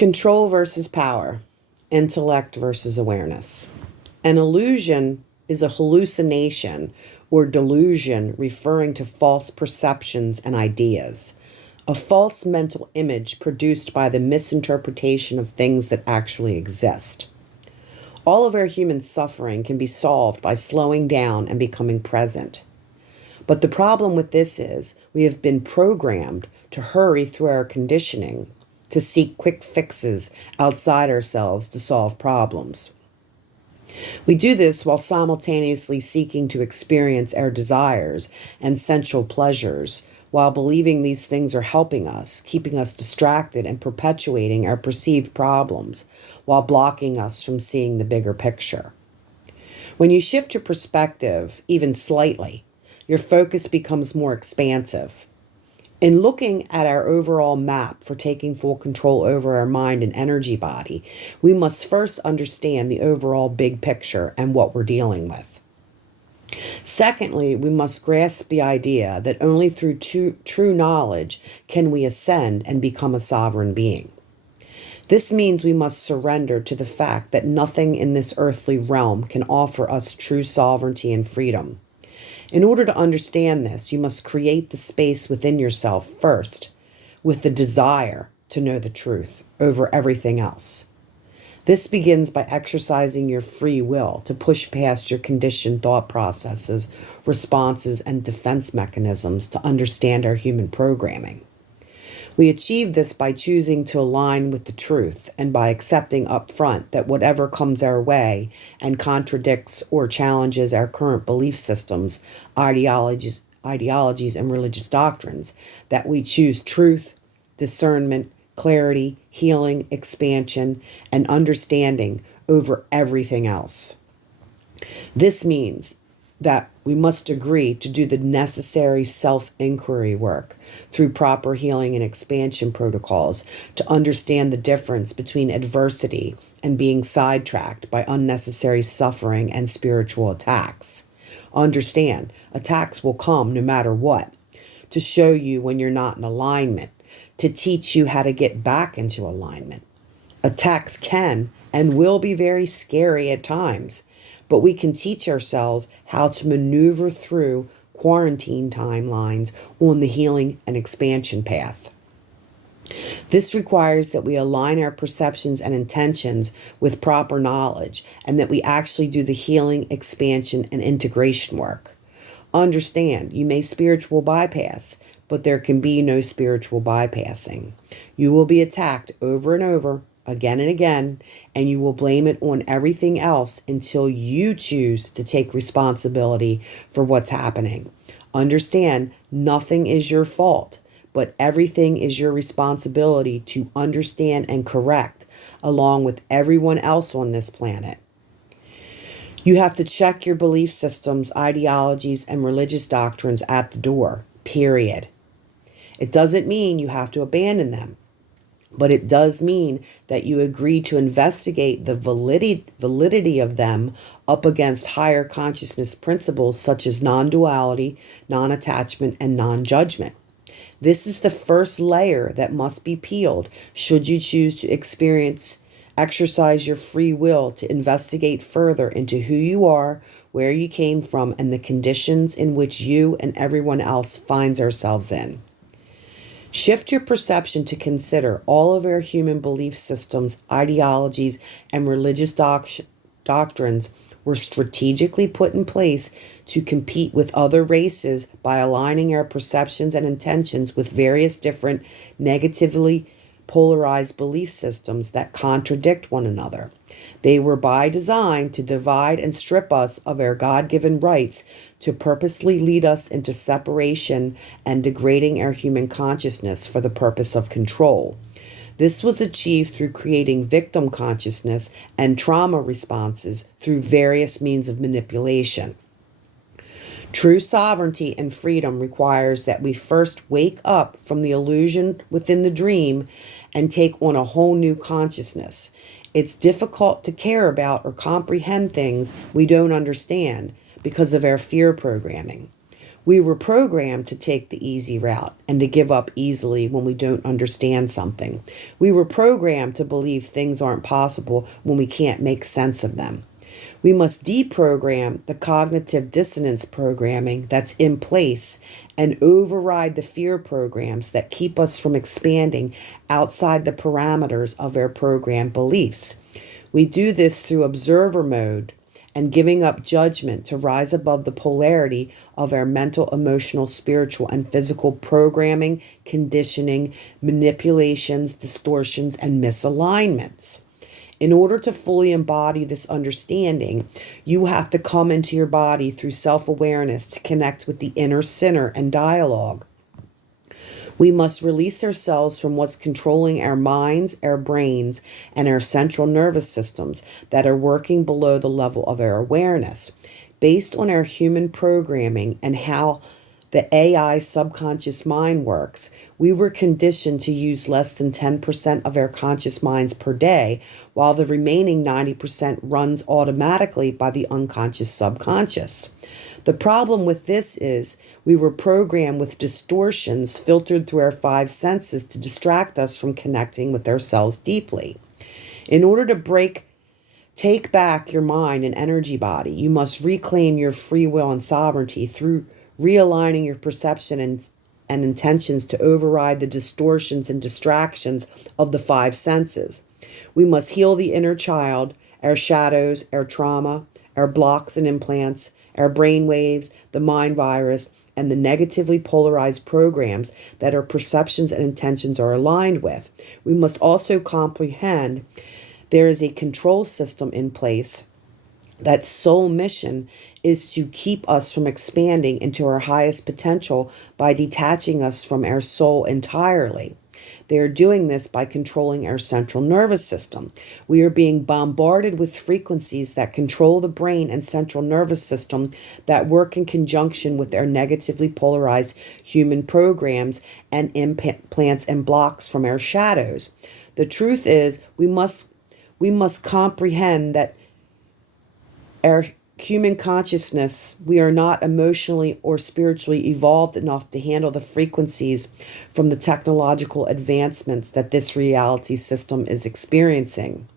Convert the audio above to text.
Control versus power, intellect versus awareness. An illusion is a hallucination or delusion referring to false perceptions and ideas, a false mental image produced by the misinterpretation of things that actually exist. All of our human suffering can be solved by slowing down and becoming present. But the problem with this is we have been programmed to hurry through our conditioning, to seek quick fixes outside ourselves to solve problems. We do this while simultaneously seeking to experience our desires and sensual pleasures, while believing these things are helping us, keeping us distracted and perpetuating our perceived problems, while blocking us from seeing the bigger picture. When you shift your perspective, even slightly, your focus becomes more expansive. In looking at our overall map for taking full control over our mind and energy body, we must first understand the overall big picture and what we're dealing with. Secondly, we must grasp the idea that only through true knowledge can we ascend and become a sovereign being. This means we must surrender to the fact that nothing in this earthly realm can offer us true sovereignty and freedom. In order to understand this, you must create the space within yourself first, with the desire to know the truth over everything else. This begins by exercising your free will to push past your conditioned thought processes, responses, and defense mechanisms to understand our human programming. We achieve this by choosing to align with the truth and by accepting up front that whatever comes our way and contradicts or challenges our current belief systems, ideologies, and religious doctrines, that we choose truth, discernment, clarity, healing, expansion, and understanding over everything else. This means that we must agree to do the necessary self-inquiry work through proper healing and expansion protocols to understand the difference between adversity and being sidetracked by unnecessary suffering and spiritual attacks. Understand, attacks will come no matter what, to show you when you're not in alignment, to teach you how to get back into alignment. Attacks can and will be very scary at times, but we can teach ourselves how to maneuver through quarantine timelines on the healing and expansion path. This requires that we align our perceptions and intentions with proper knowledge and that we actually do the healing, expansion, and integration work. Understand, you may spiritual bypass, but there can be no spiritual bypassing. You will be attacked over and over, again and again, and you will blame it on everything else until you choose to take responsibility for what's happening. Understand, nothing is your fault, but everything is your responsibility to understand and correct, along with everyone else on this planet. You have to check your belief systems, ideologies, and religious doctrines at the door, period. It doesn't mean you have to abandon them, but it does mean that you agree to investigate the validity of them up against higher consciousness principles such as non-duality, non-attachment, and non-judgment. This is the first layer that must be peeled should you choose to exercise your free will to investigate further into who you are, where you came from, and the conditions in which you and everyone else finds ourselves in. Shift your perception to consider all of our human belief systems, ideologies, and religious doctrines were strategically put in place to compete with other races by aligning our perceptions and intentions with various different negatively polarized belief systems that contradict one another. They were by design to divide and strip us of our God-given rights, to purposely lead us into separation and degrading our human consciousness for the purpose of control. This was achieved through creating victim consciousness and trauma responses through various means of manipulation. True sovereignty and freedom requires that we first wake up from the illusion within the dream and take on a whole new consciousness. It's difficult to care about or comprehend things we don't understand because of our fear programming. We were programmed to take the easy route and to give up easily when we don't understand something. We were programmed to believe things aren't possible when we can't make sense of them. We must deprogram the cognitive dissonance programming that's in place and override the fear programs that keep us from expanding outside the parameters of our programmed beliefs. We do this through observer mode and giving up judgment to rise above the polarity of our mental, emotional, spiritual, and physical programming, conditioning, manipulations, distortions, and misalignments. In order to fully embody this understanding, you have to come into your body through self-awareness to connect with the inner center and dialogue. We must release ourselves from what's controlling our minds, our brains, and our central nervous systems that are working below the level of our awareness. Based on our human programming and how the AI subconscious mind works, we were conditioned to use less than 10% of our conscious minds per day, while the remaining 90% runs automatically by the unconscious subconscious. The problem with this is we were programmed with distortions filtered through our five senses to distract us from connecting with ourselves deeply. In order to take back your mind and energy body, you must reclaim your free will and sovereignty through realigning your perception and intentions to override the distortions and distractions of the five senses. We must heal the inner child, our shadows, our trauma, our blocks and implants, our brain waves, the mind virus, and the negatively polarized programs that our perceptions and intentions are aligned with. We must also comprehend there is a control system in place that sole mission is to keep us from expanding into our highest potential by detaching us from our soul entirely. They are doing this by controlling our central nervous system. We are being bombarded with frequencies that control the brain and central nervous system that work in conjunction with our negatively polarized human programs and implants and blocks from our shadows. The truth is, we must comprehend that our human consciousness, we are not emotionally or spiritually evolved enough to handle the frequencies from the technological advancements that this reality system is experiencing.